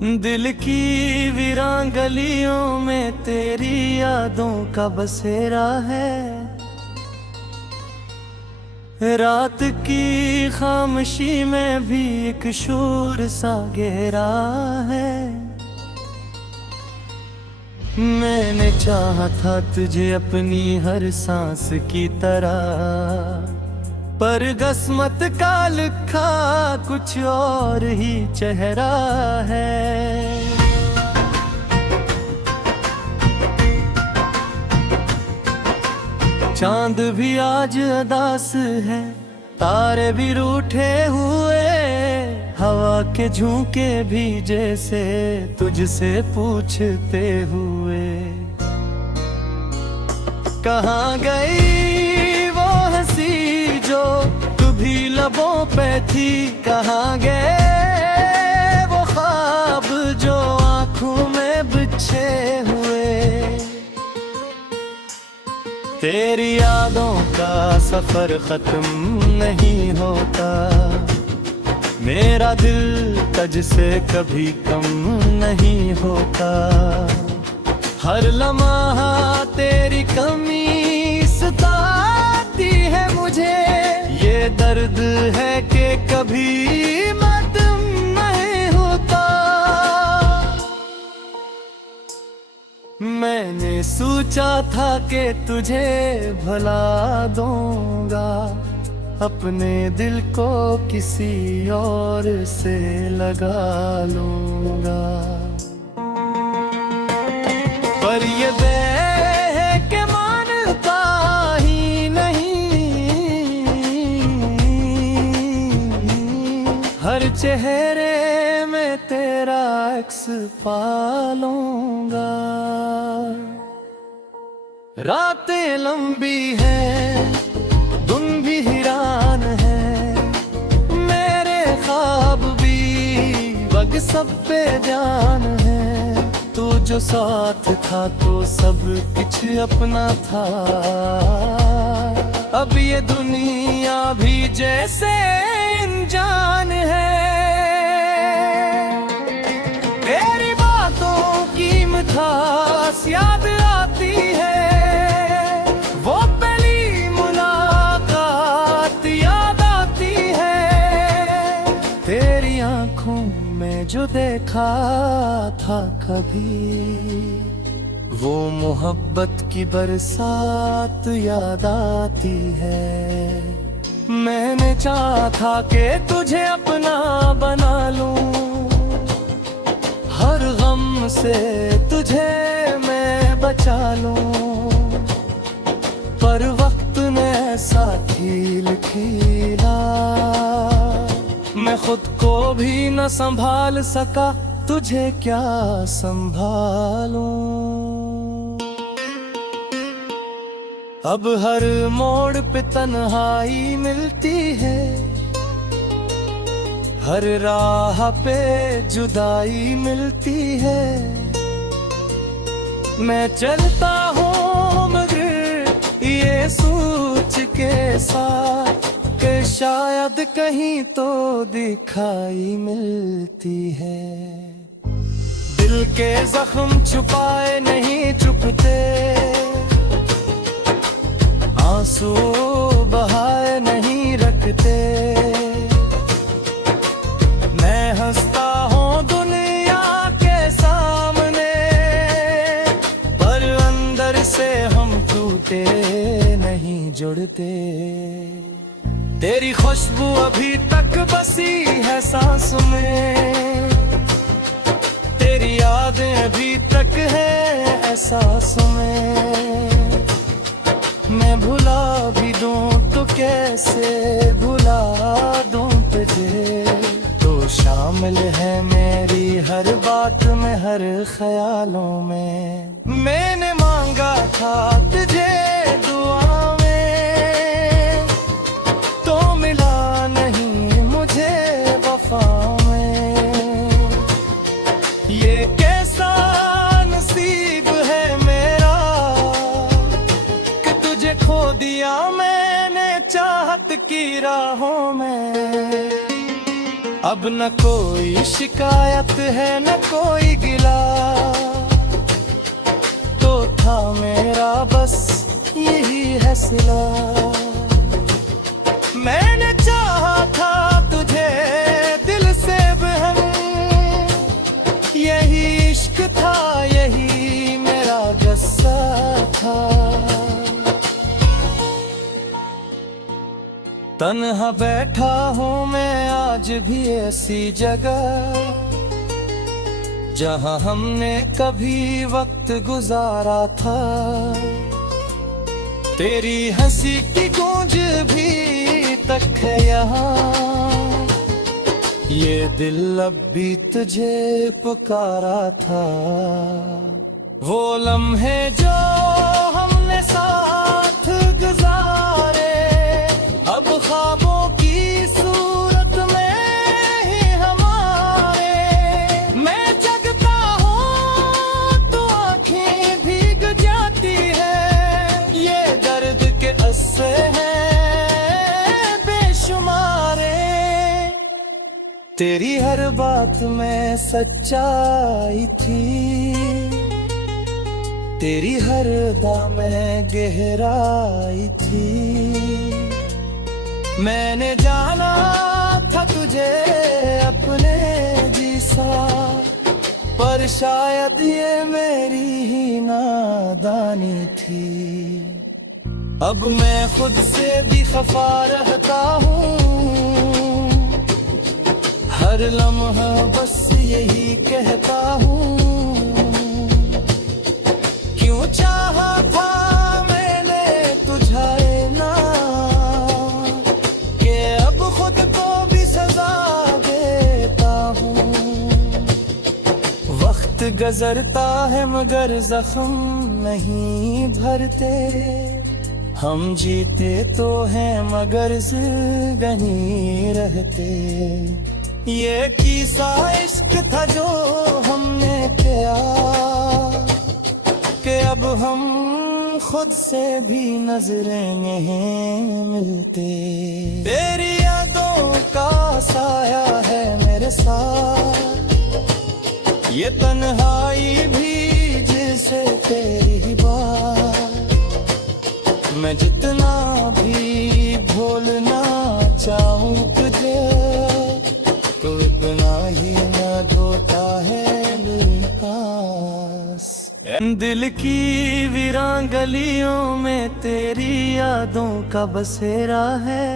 दिल की वीरान गलियों में तेरी यादों का बसेरा है। रात की खामोशी में भी एक शोर सा गहरा है। मैंने चाहा था तुझे अपनी हर सांस की तरह, पर किस्मत का लिखा कुछ और ही चेहरा है। चांद भी आज उदास है, तारे भी रूठे हुए, हवा के झोंके भी जैसे तुझसे पूछते हुए। कहाँ गई वो हंसी जो कभी लबों पे थी, कहाँ गए वो ख्वाब जो आँखों में बिछे हुए। तेरी यादों का सफर खत्म नहीं होता, मेरा दिल तुझसे कभी कम नहीं होता। हर लम्हा तेरी कमी सताती है मुझे, ये दर्द है कि कभी मदम नहीं होता। मैंने सोचा था कि तुझे भुला दूंगा, अपने दिल को किसी और से लगा लूंगा। पर ये बहक मानता ही नहीं, हर चेहरे में तेरा अक्स पालूंगा। रातें लंबी हैं, दिन भी हैरान है, मेरे ख्वाब भी वक्त सब पे जान है। तू जो साथ था तो सब कुछ अपना था, अब ये दुनिया भी जैसे अनजान है। तेरी बातों की मिठास याद आती है, वो पहली मुलाकात याद आती है। तेरी आंखों में जो देखा था कभी, वो मोहब्बत की बरसात याद आती है। मैंने चाहा था कि तुझे अपना बना लूं, हर गम से तुझे मैं बचा लूं, पर वक्त ने ऐसा खेल खेला, मैं खुद को भी न संभाल सका, तुझे क्या संभालूं। अब हर मोड़ पे तन्हाई मिलती है, हर राह पे जुदाई मिलती है। मैं चलता हूँ मगर ये सोच के साथ कि शायद कहीं तो दिखाई मिलती है। दिल के जख्म छुपाए नहीं चुपते, आंसू बहाए नहीं रखते। मैं हंसता हूँ दुनिया के सामने, पर अंदर से हम टूटे नहीं जुड़ते। तेरी खुशबू अभी तक बसी है सांस में, तेरी यादें अभी तक है एहसास में। मैं भुला भी दूं तो कैसे भुला दूं तुझे, तो शामिल है मेरी हर बात में, हर ख्यालों में। मैंने मांगा था तुझे दुआ में, तो मिला नहीं मुझे वफा में। ये कैसा नसीब है मेरा कि तुझे खो दिया मैंने चाहत की राहों में। अब न कोई शिकायत है न कोई गिला, तो था मेरा बस यही है सिला। मैंने चाहा था तुझे दिल से बेहद, यही इश्क था यही मेरा गस्सा था। तन्हा बैठा हूँ मैं आज भी ऐसी जगह, जहाँ हमने कभी वक्त गुजारा था। तेरी हंसी की गूंज भी तक है यहाँ, ये दिल अब भी तुझे पुकारा था। वो लम्हे जो हमने साथ गुजारे, अब ख्वाबों की सूरत में ही हमारे। मैं जगता हूँ तो आँखें भीग जाती है, ये दर्द के अस्से हैं बेशुमारे। तेरी हर बात में सच्चाई थी, तेरी हर अदा में गहराई थी। मैंने जाना था तुझे अपने जैसा, पर शायद ये मेरी ही नादानी थी। अब मैं खुद से भी खफा रहता हूँ, हर लम्हा बस यही कहता हूँ। क्यों चाहा था मैंने तुझे ना, कि अब खुद को भी सजा देता हूँ। वक्त गुजरता है मगर जख्म नहीं भरते, हम जीते तो हैं मगर जिंदगी रहते। ये किस्सा इश्क था जो हमने किया, कि अब हम खुद से भी नजरें नहीं मिलते। तेरी यादों का साया है मेरे साथ, ये तन्हाई भी जैसे तेरी ही बात। मैं जितना भी भूलना चाहूँ तुझे, तो इतना ही न धोता है दिल पास। दिल की वीरान गलियों में तेरी यादों का बसेरा है,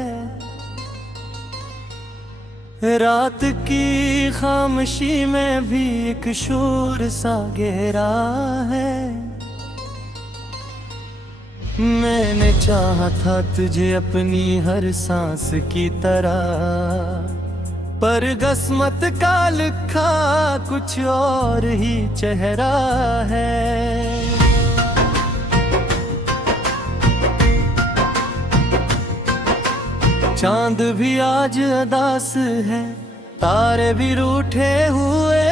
रात की खामोशी में भी एक शोर सा गहरा है। मैंने चाहा था तुझे अपनी हर सांस की तरह, पर किस्मत का लिखा कुछ और ही चेहरा है। चांद भी आज उदास है, तारे भी रूठे हुए,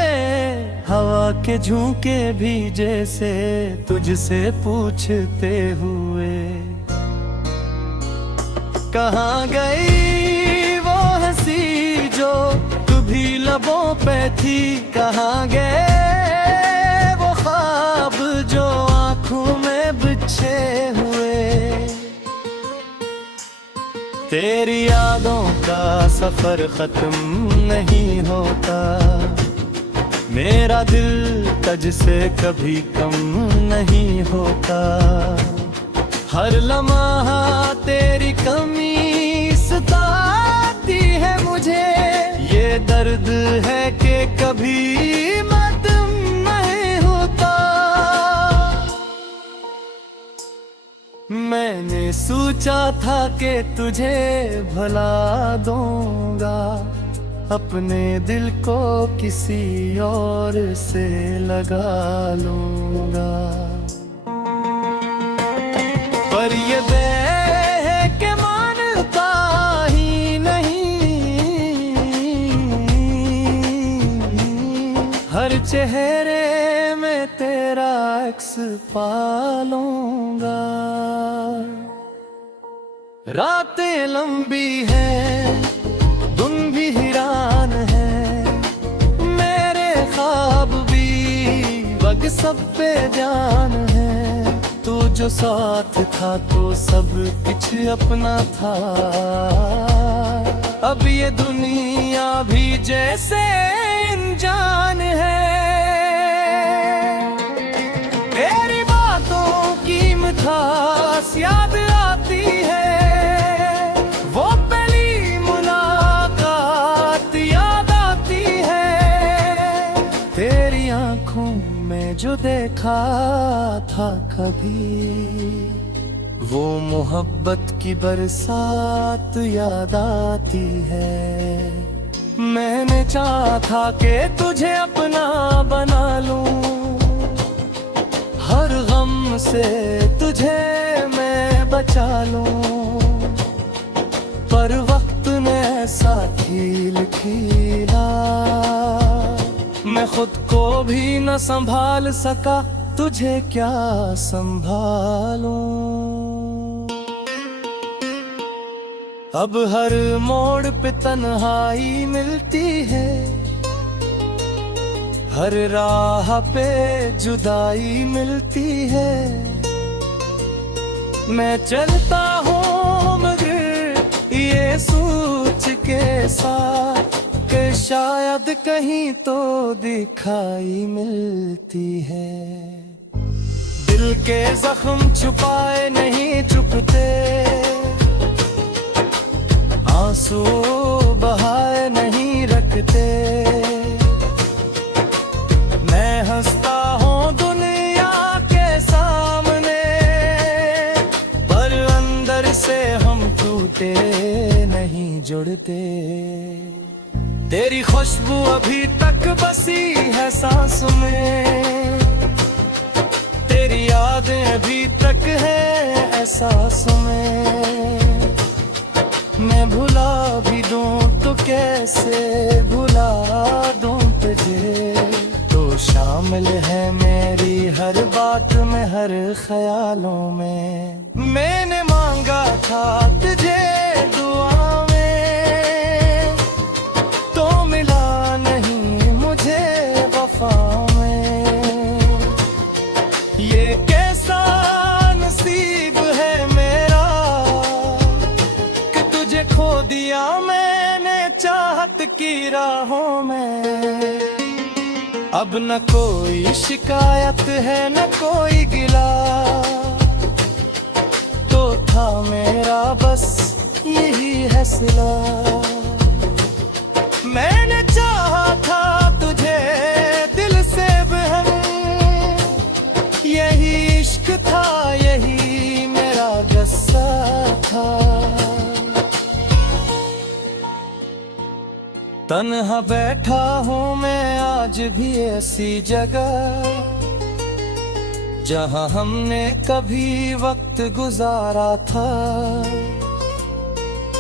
हवा के झोंके भी जैसे तुझसे पूछते हुए। कहाँ गई वो हंसी जो कभी लबों पे थी, कहाँ गए वो ख्वाब जो आँखों में बिछे हुए। तेरी यादों का सफर खत्म नहीं होता, मेरा दिल तुझसे कभी कम नहीं होता। हर लम्हा तेरी कमी सताती है मुझे, ये दर्द है कि कभी मदम नहीं होता। मैंने सोचा था कि तुझे भुला दूंगा, अपने दिल को किसी और से लगा लूंगा। पर ये है कि मानता ही नहीं, हर चेहरे में तेरा अक्स पालूंगा। रातें लंबी हैं, दिन भी हैरान है, लोग सब पे ध्यान है, तू जो साथ था तो सब कुछ अपना था। अब ये दुनिया भी जैसे अनजान है, तेरी बातों की मिठास याद आती है, वो पहली मुलाकात याद आती है। तेरी आंखों में जो देखा था कभी, वो मोहब्बत की बरसात याद आती है। मैंने चाहा था कि तुझे अपना बना लूं, हर गम से तुझे मैं बचा लूं, पर वक्त ने ऐसा खेल खेला, मैं खुद को भी न संभाल सका, तुझे क्या संभालूं। अब हर मोड़ पे तन्हाई मिलती है, हर राह पे जुदाई मिलती है। मैं चलता हूँ मगर ये सोच के साथ कि शायद कहीं तो दिखाई मिलती है। दिल के जख्म छुपाए नहीं चुपते, आंसू बहाए नहीं रखते। मैं हंसता हूँ दुनिया के सामने, पर अंदर से हम टूटे नहीं जुड़ते। तेरी खुशबू अभी तक बसी है सांस में, तेरी यादें अभी तक है एहसास में। मैं भुला भी दूं तो कैसे भुला दूं तुझे, तो शामिल है मेरी हर बात में, हर ख्यालों में। मैंने मांगा था तुझे दुआ में, तो मिला नहीं मुझे वफा में। ये कैसा नसीब है मेरा कि तुझे खो दिया मैंने चाहत की राहों में। अब न कोई शिकायत है न कोई गिला, तो था मेरा बस यही है सिला। मैंने चाहा था तुझे दिल से बहम, यही इश्क था यही मेरा गस्सा था। तन्हा बैठा हूँ मैं आज भी ऐसी जगह, जहाँ हमने कभी वक्त गुजारा था।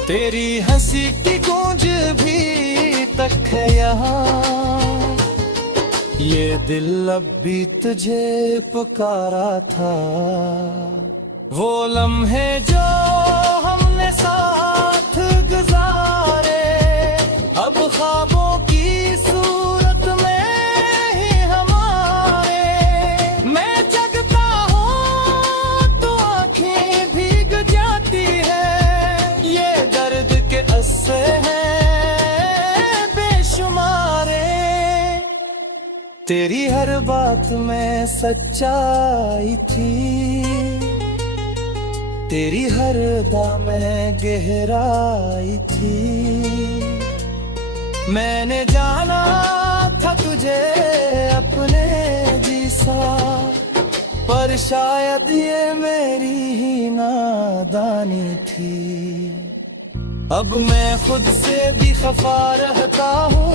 तेरी हंसी की गूंज भी तक है यहाँ, ये दिल अब भी तुझे पुकारा था। वो लम्हे जो हमने साथ गुजारे, अब ख्वाबों की सूरत में ही हमारे। मैं जगता हूँ तो आँखें भीग जाती है, ये दर्द के अस्से हैं बेशुमारे। तेरी हर बात में सच्चाई थी, तेरी हर अदा में गहराई थी। मैंने जाना था तुझे अपने जैसा, पर शायद ये मेरी ही नादानी थी। अब मैं खुद से भी खफा रहता हूँ,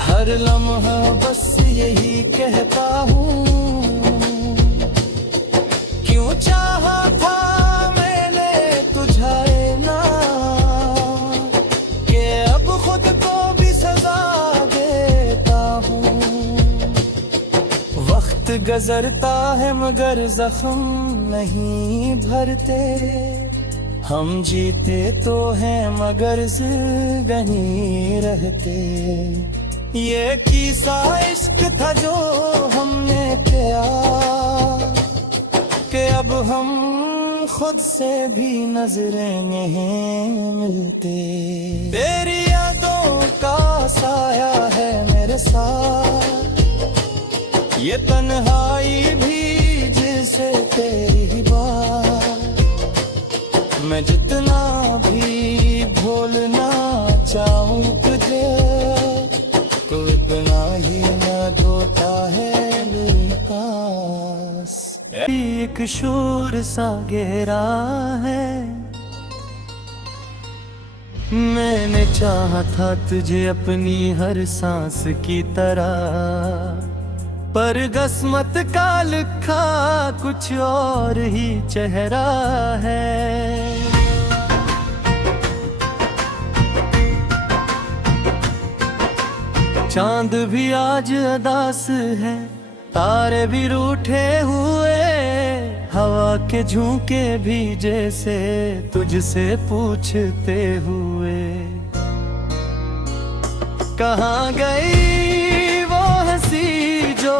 हर लम्हा बस यही कहता हूँ। क्यों चाहा था मैंने तुझे ना, कि अब खुद को भी सजा देता हूँ। वक्त गुजरता है मगर जख्म नहीं भरते, हम जीते तो हैं मगर जिंदगी रहते। ये किस्सा इश्क था जो हमने किया कि अब हम खुद से भी नजरें नहीं मिलते। तेरी यादों का साया है मेरे साथ, ये तन्हाई भी जिसे तेरी बात। मैं जितना भी भूलना चाहूं तुझे, तो इतना ही न धोता है पास। एक शोर सा गहरा है, मैंने चाहा था तुझे अपनी हर सांस की तरह, पर किस्मत का लिखा कुछ और ही चेहरा है। चांद भी आज उदास है, तारे भी रूठे हुए, हवा के झोंके भी जैसे तुझसे पूछते हुए। कहाँ गई वो हंसी जो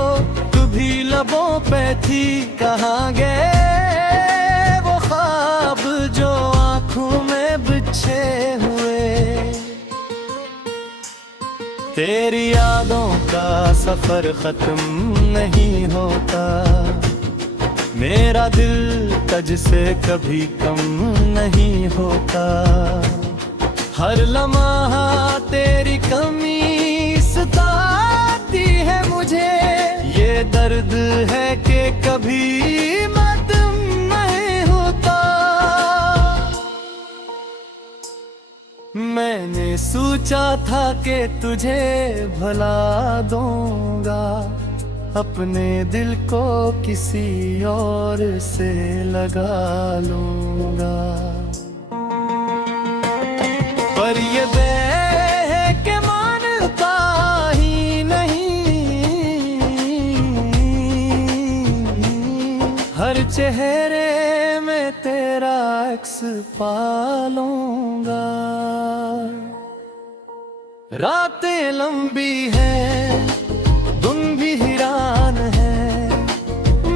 कभी लबों पे थी, कहाँ गए वो ख्वाब जो आंखों में बिछे हुए। तेरी यादों का सफर खत्म नहीं होता, मेरा दिल तुझसे कभी कम नहीं होता। हर लम्हा तेरी कमी सताती है मुझे, ये दर्द है कि कभी मातम नहीं होता। मैंने सोचा था कि तुझे भुला दूंगा, अपने दिल को किसी और से लगा लूंगा, पर ये है कि मानता ही नहीं। हर चेहरे में तेरा अक्स पालूंगा। रातें लंबी हैं, दिन भी हिरान है,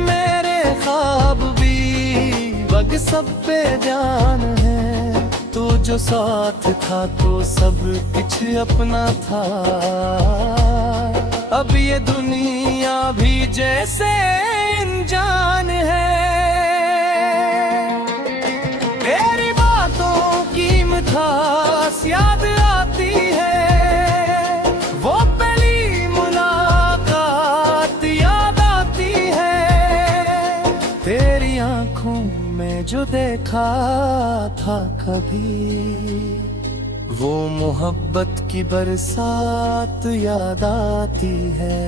मेरे ख्वाब भी वक्त सब पे ध्यान है। तू जो साथ था तो सब कुछ अपना था, अब ये दुनिया भी जैसे अनजान है। तेरी बातों की मिठास याद आती है, वो पहली मुलाकात याद आती है। तेरी आंखों में जो देखा था कभी, वो मोहब्बत की बरसात याद आती है।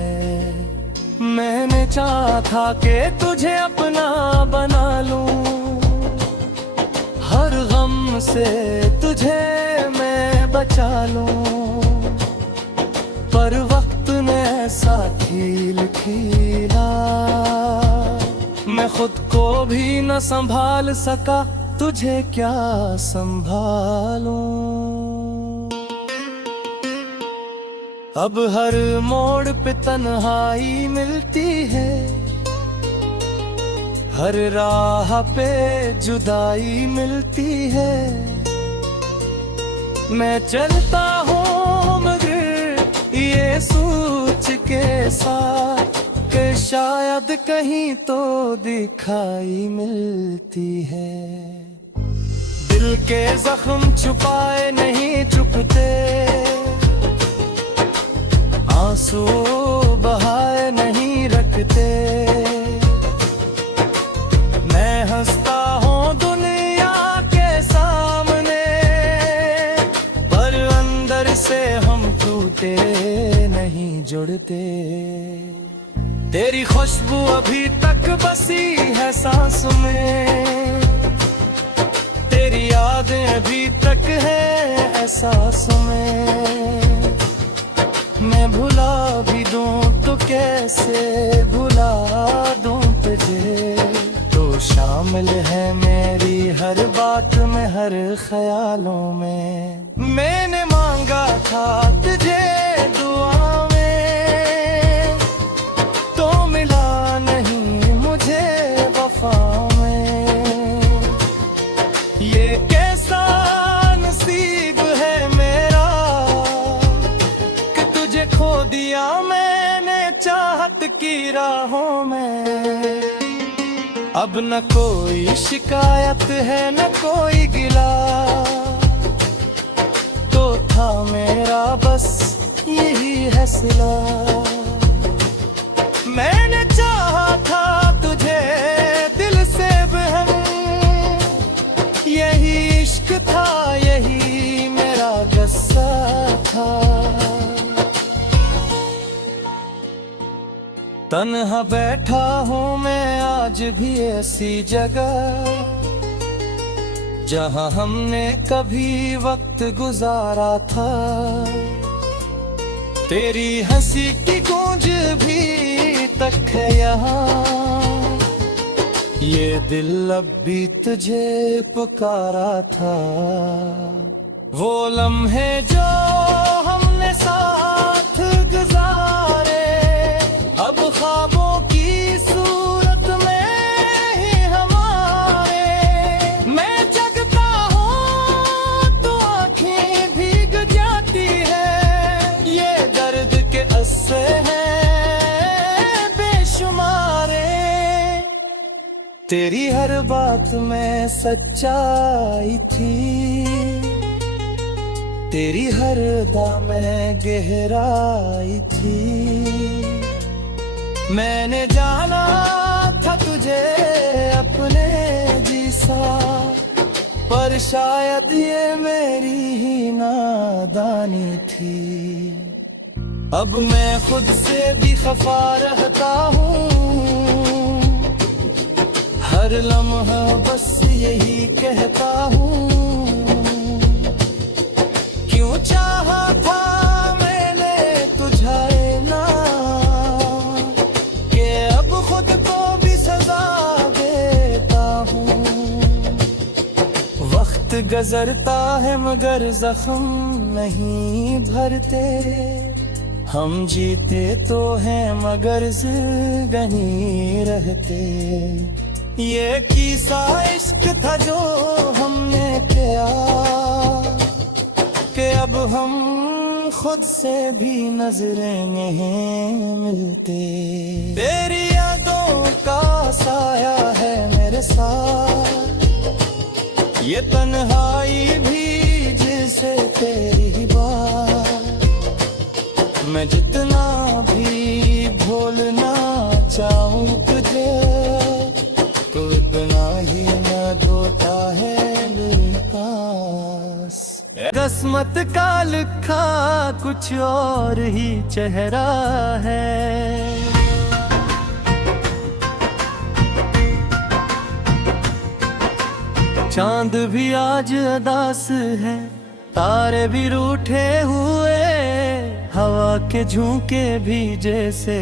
मैंने चाहा था कि तुझे अपना बना लूं, हर गम से तुझे मैं बचा लूं, पर वक्त ने ऐसा खेल खेला, मैं खुद को भी न संभाल सका, तुझे क्या संभालूं। अब हर मोड़ पे तन्हाई मिलती है, हर राह पे जुदाई मिलती है। मैं चलता हूँ मगर ये सोच के साथ कि शायद कहीं तो दिखाई मिलती है। दिल के जख्म छुपाए नहीं चुकते, आंसू बहाए नहीं रखते। मैं हंसता हूँ दुनिया के सामने, पर अंदर से हम टूटे नहीं जुड़ते। तेरी खुशबू अभी तक बसी है सांस में, तेरी यादें अभी तक है एहसास में। मैं भुला भी दूं तो कैसे भुला दूं तुझे, तो शामिल है मेरी हर बात में, हर ख्यालों में। मैंने मांगा था तुझे दुआ अब न कोई शिकायत है न कोई गिला, तो था मेरा बस यही है सिला। मैंने चाहा था तुझे दिल से बेहद, यही इश्क था यही मेरा गस्सा था। तन्हा बैठा हूँ मैं आज भी ऐसी जगह, जहाँ हमने कभी वक्त गुजारा था। तेरी हंसी की गूंज भी तक है यहाँ, ये दिल अब भी तुझे पुकारा था। वो लम्हे जो हमने साथ गुजारे, अब ख्वाबों की सूरत में ही हमारे। मैं जगता हूँ तो आँखें भीग जाती है, ये दर्द के अस्से हैं बेशुमारे। तेरी हर बात में सच्चाई थी, तेरी हर अदा में गहराई थी। मैंने जाना था तुझे अपने जैसा, पर शायद ये मेरी ही नादानी थी। अब मैं खुद से भी खफा रहता हूँ, हर लम्हा बस यही कहता हूँ, क्यों चाहा था मैंने तुझे ना, कि अब खुद को भी सजा देता हूँ। वक्त गुजरता है मगर जख्म नहीं भरते, हम जीते तो हैं मगर जिंदगी रहते। ये किस्सा इश्क था जो हमने किया, कि अब हम खुद से भी नजरें नहीं मिलते। तेरी यादों का साया है मेरे साथ, ये तन्हाई भी जिसे तेरी बात। मैं जितना भी भूलना चाहूँ तुझे, तो इतना ही न धोता है पास। किस्मत का लिखा कुछ और ही चेहरा है, चांद भी आज उदास है, तारे भी रूठे हुए, हवा के झोंके भी जैसे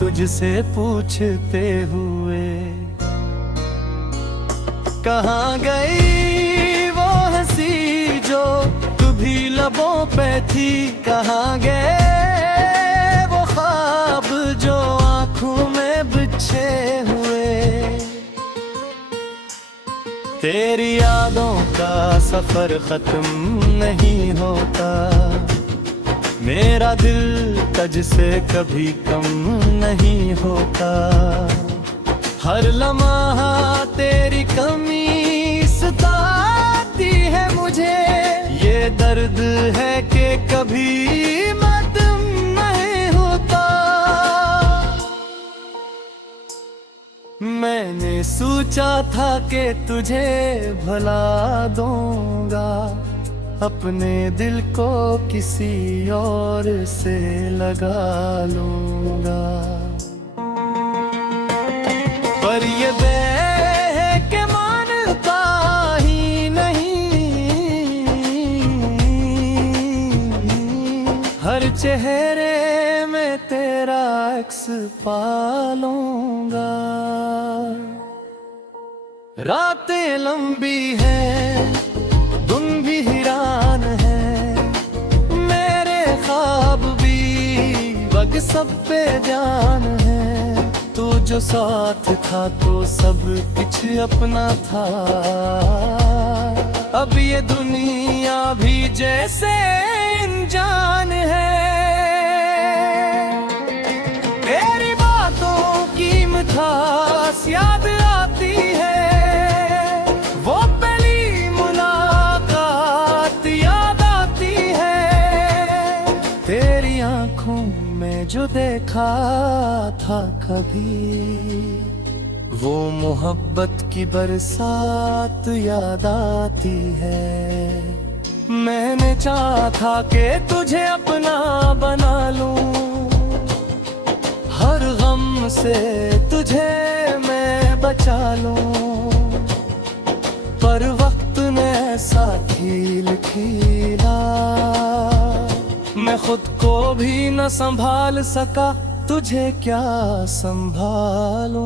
तुझसे पूछते हुए। कहाँ गई वो हंसी जो कभी लबों पे थी, कहाँ गए वो ख्वाब जो आँखों में बिछे हुए। तेरी यादों का सफर खत्म नहीं होता, मेरा दिल तुझसे कभी कम नहीं होता। हर लम्हा तेरी कमी सताती है मुझे, ये दर्द है कि कभी मदम नहीं होता। मैंने सोचा था कि तुझे भुला दूंगा, अपने दिल को किसी और से लगा लूंगा। पर ये है कि मानता ही नहीं, हर चेहरे में तेरा अक्स पालूंगा। रातें लंबी हैं, दिन भी हिरान है, मेरे ख्वाब भी वक्त सब पे जान है। तू जो साथ था तो सब कुछ अपना था, अब ये दुनिया भी जैसे अनजान है। तेरी बातों की मिठास याद आती जो देखा था कभी, वो मोहब्बत की बरसात याद आती है। मैंने चाहा था कि तुझे अपना बना लूं, हर गम से तुझे मैं बचा लूं, पर वक्त ने ऐसा खेल खेला, मैं खुद को भी न संभाल सका, तुझे क्या संभालूं।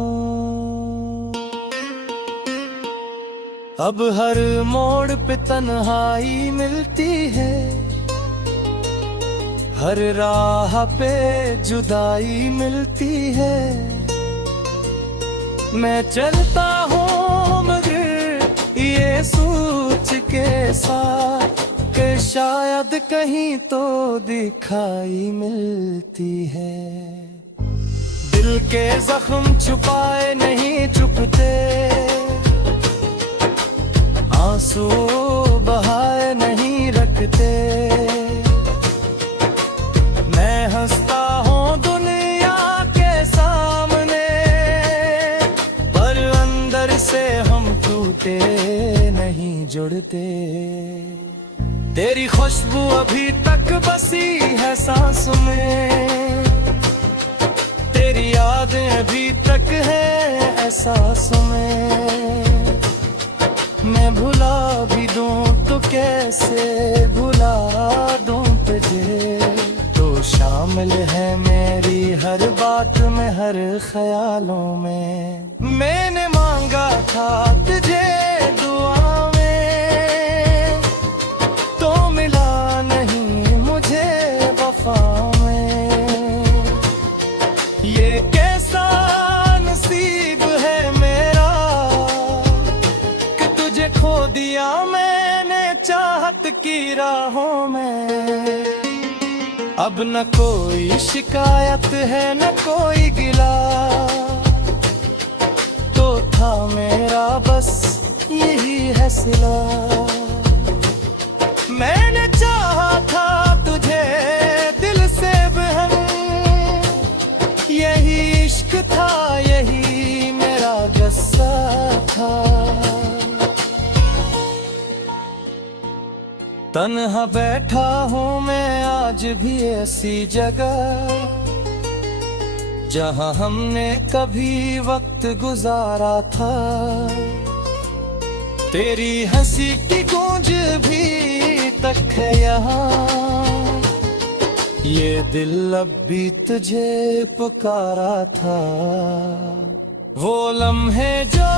अब हर मोड़ पे तन्हाई मिलती है, हर राह पे जुदाई मिलती है। मैं चलता हूँ मगर ये सोच के साथ कि शायद कहीं तो दिखाई मिलती है। दिल के जख्म छुपाए नहीं चुपते, आंसू बहाए नहीं रखते। मैं हंसता हूँ दुनिया के सामने, पर अंदर से हम टूटे नहीं जुड़ते। तेरी खुशबू अभी तक बसी है सांस में, तेरी यादें अभी तक है एहसास में। मैं भुला भी दूं तो कैसे भुला दूं तुझे, तो शामिल है मेरी हर बात में, हर ख्यालों में। मैंने मांगा था तुझे दुआ में, तो मिला नहीं मुझे वफा में। ये कैसा नसीब है मेरा कि तुझे खो दिया मैंने चाहत की राहों में। अब न कोई शिकायत है न कोई गिला, तो था मेरा बस यही है सिला। मैंने चाहा था तुझे दिल से बहन, यही इश्क था यही मेरा जस्सा था। तन्हा बैठा हूँ मैं आज भी ऐसी जगह, जहाँ हमने कभी वक्त गुजारा था। तेरी हंसी की गूंज भी तक है यहाँ, ये दिल अब भी तुझे पुकारा था। वो लम्हे जो